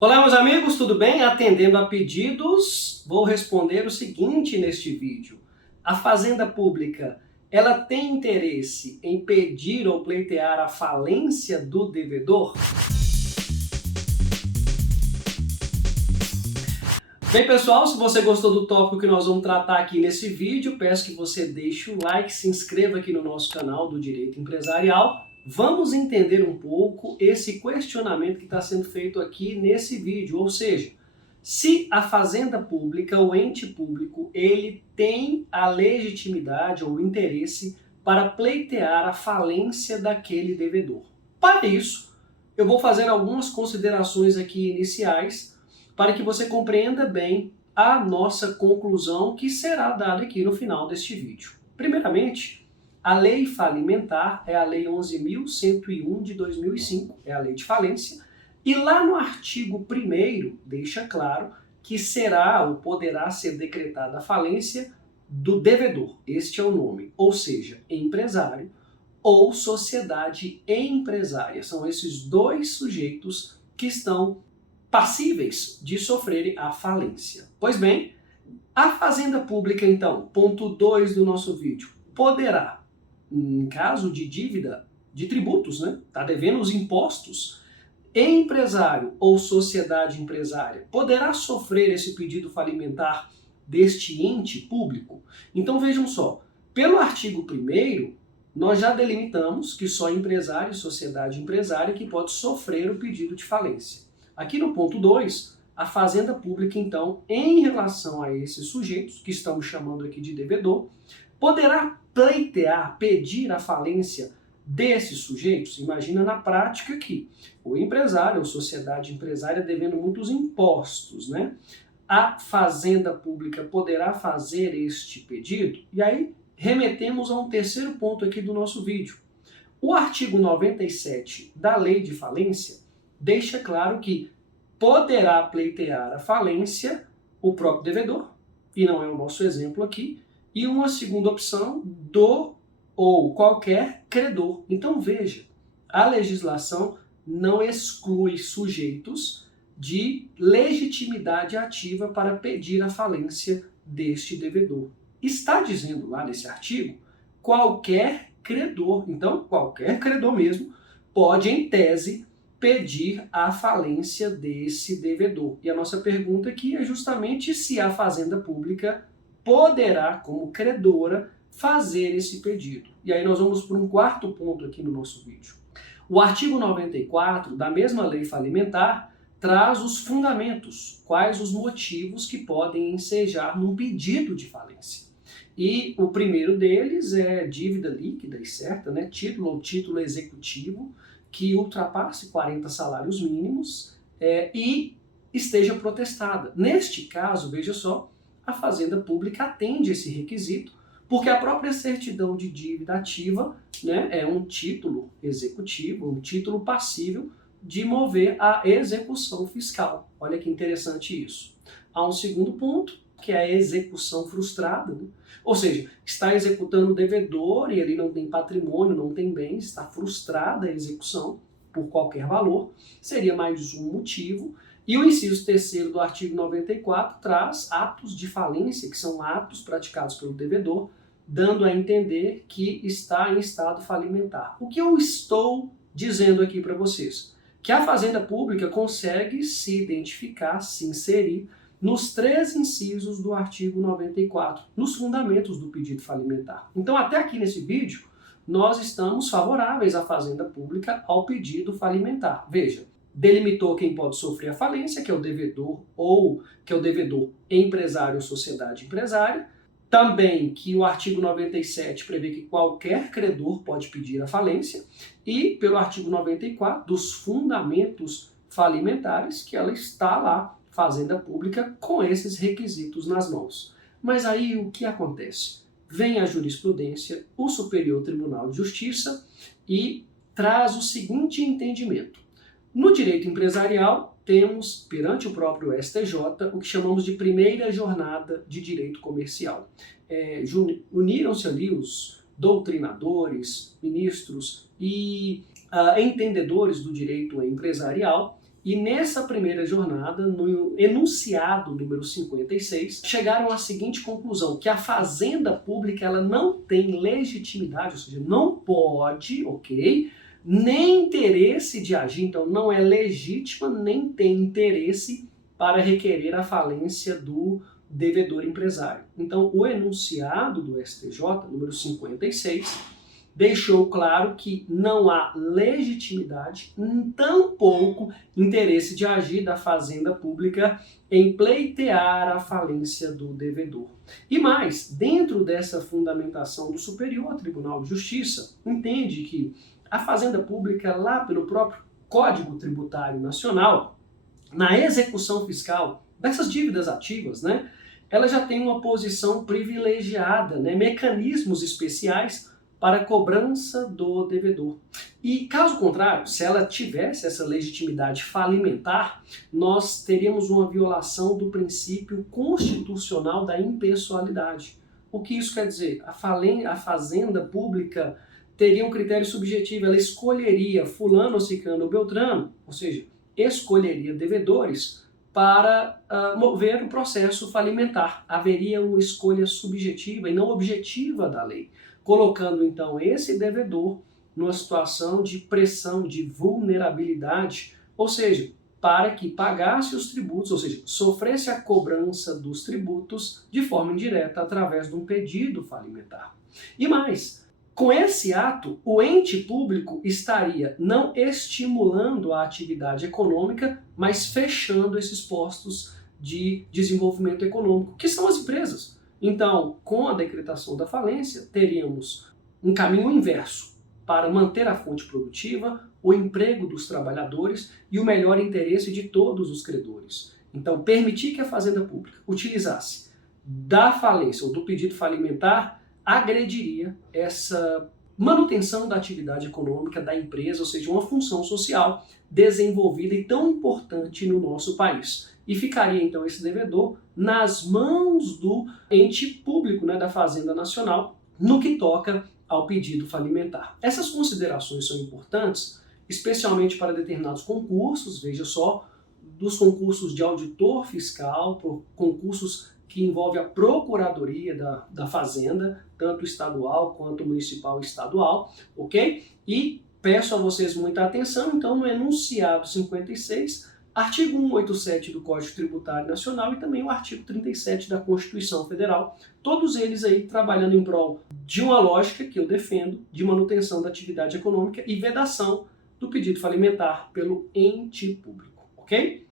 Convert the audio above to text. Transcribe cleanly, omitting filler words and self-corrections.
Olá, meus amigos, tudo bem? Atendendo a pedidos, vou responder o seguinte neste vídeo. A Fazenda Pública, ela tem interesse em pedir ou pleitear a falência do devedor? Bem, pessoal, se você gostou do tópico que nós vamos tratar aqui nesse vídeo, peço que você deixe o like, se inscreva aqui no nosso canal do Direito Empresarial. Vamos entender um pouco esse questionamento que está sendo feito aqui nesse vídeo, ou seja, se a fazenda pública, o ente público, ele tem a legitimidade ou interesse para pleitear a falência daquele devedor. Para isso, eu vou fazer algumas considerações aqui iniciais para que você compreenda bem a nossa conclusão que será dada aqui no final deste vídeo. Primeiramente, a lei falimentar é a lei 11.101 de 2005, é a lei de falência, e lá no artigo 1º deixa claro que será ou poderá ser decretada a falência do devedor, este é o nome, ou seja, empresário ou sociedade empresária. São esses dois sujeitos que estão passíveis de sofrerem a falência. Pois bem, a fazenda pública, então, ponto 2 do nosso vídeo, poderá, em caso de dívida de tributos, né, está devendo os impostos, empresário ou sociedade empresária poderá sofrer esse pedido falimentar deste ente público? Então vejam só, pelo artigo 1º, nós já delimitamos que só empresário e sociedade empresária que pode sofrer o pedido de falência. Aqui no ponto 2, a fazenda pública, então, em relação a esses sujeitos, que estamos chamando aqui de devedor, poderá pleitear, pedir a falência desses sujeitos. Imagina na prática que o empresário ou sociedade empresária devendo muitos impostos, né? A fazenda pública poderá fazer este pedido? E aí remetemos a um terceiro ponto aqui do nosso vídeo. O artigo 97 da Lei de Falência deixa claro que poderá pleitear a falência o próprio devedor, e não é o nosso exemplo aqui, e uma segunda opção do ou qualquer credor. Então veja, a legislação não exclui sujeitos de legitimidade ativa para pedir a falência deste devedor. Está dizendo lá nesse artigo qualquer credor. Então, qualquer credor mesmo pode, em tese, pedir a falência desse devedor. E a nossa pergunta aqui é justamente se a fazenda pública poderá, como credora, fazer esse pedido. E aí nós vamos para um quarto ponto aqui no nosso vídeo. O artigo 94 da mesma lei falimentar traz os fundamentos, quais os motivos que podem ensejar num pedido de falência. E o primeiro deles é dívida líquida e certa, né? Título ou título executivo, que ultrapasse 40 salários mínimos e esteja protestada. Neste caso, veja só, a Fazenda Pública atende esse requisito, porque a própria certidão de dívida ativa, né, é um título executivo, um título passível de mover a execução fiscal. Olha que interessante isso. Há um segundo ponto, que é a execução frustrada, né? Ou seja, está executando o devedor e ele não tem patrimônio, não tem bens, está frustrada a execução por qualquer valor, seria mais um motivo. E o inciso 3º do artigo 94 traz atos de falência, que são atos praticados pelo devedor, dando a entender que está em estado falimentar. O que eu estou dizendo aqui para vocês? Que a Fazenda Pública consegue se identificar, se inserir nos 3 incisos do artigo 94, nos fundamentos do pedido falimentar. Então, até aqui nesse vídeo, nós estamos favoráveis à Fazenda Pública ao pedido falimentar. Veja, delimitou quem pode sofrer a falência, que é o devedor ou que é o devedor empresário ou sociedade empresária. Também que o artigo 97 prevê que qualquer credor pode pedir a falência e pelo artigo 94 dos fundamentos falimentares que ela está lá, Fazenda Pública, com esses requisitos nas mãos. Mas aí o que acontece? Vem a jurisprudência, o Superior Tribunal de Justiça e traz o seguinte entendimento. No direito empresarial, temos, perante o próprio STJ, o que chamamos de primeira jornada de direito comercial. Uniram-se ali os doutrinadores, ministros e entendedores do direito empresarial E nessa primeira jornada, no enunciado número 56, chegaram à seguinte conclusão, que a fazenda pública ela não tem legitimidade, ou seja, não pode, ok, nem interesse de agir, então não é legítima, nem tem interesse para requerer a falência do devedor empresário. Então, o enunciado do STJ, número 56, deixou claro que não há legitimidade, tampouco interesse de agir da fazenda pública em pleitear a falência do devedor. E mais, dentro dessa fundamentação do Superior Tribunal de Justiça, entende que a fazenda pública, lá pelo próprio Código Tributário Nacional, na execução fiscal dessas dívidas ativas, né, ela já tem uma posição privilegiada, né, mecanismos especiais para a cobrança do devedor. E caso contrário, se ela tivesse essa legitimidade falimentar, nós teríamos uma violação do princípio constitucional da impessoalidade. O que isso quer dizer? A fazenda pública teria um critério subjetivo, ela escolheria fulano ou ciclano ou beltrano, ou seja, escolheria devedores para mover o processo falimentar. Haveria uma escolha subjetiva e não objetiva da lei, colocando então esse devedor numa situação de pressão, de vulnerabilidade, ou seja, para que pagasse os tributos, ou seja, sofresse a cobrança dos tributos de forma indireta através de um pedido falimentar. E mais, com esse ato, o ente público estaria não estimulando a atividade econômica, mas fechando esses postos de desenvolvimento econômico, que são as empresas. Então, com a decretação da falência, teríamos um caminho inverso para manter a fonte produtiva, o emprego dos trabalhadores e o melhor interesse de todos os credores. Então, permitir que a fazenda pública utilizasse da falência ou do pedido falimentar agrediria essa manutenção da atividade econômica da empresa, ou seja, uma função social desenvolvida e tão importante no nosso país. E ficaria então esse devedor nas mãos do ente público, né, da Fazenda Nacional, no que toca ao pedido falimentar. Essas considerações são importantes, especialmente para determinados concursos, veja só, dos concursos de auditor fiscal, por concursos que envolve a Procuradoria da Fazenda, tanto estadual quanto municipal e estadual, ok? E peço a vocês muita atenção, então, no enunciado 56, artigo 187 do Código Tributário Nacional e também o artigo 37 da Constituição Federal, todos eles aí trabalhando em prol de uma lógica que eu defendo, de manutenção da atividade econômica e vedação do pedido falimentar pelo ente público, ok?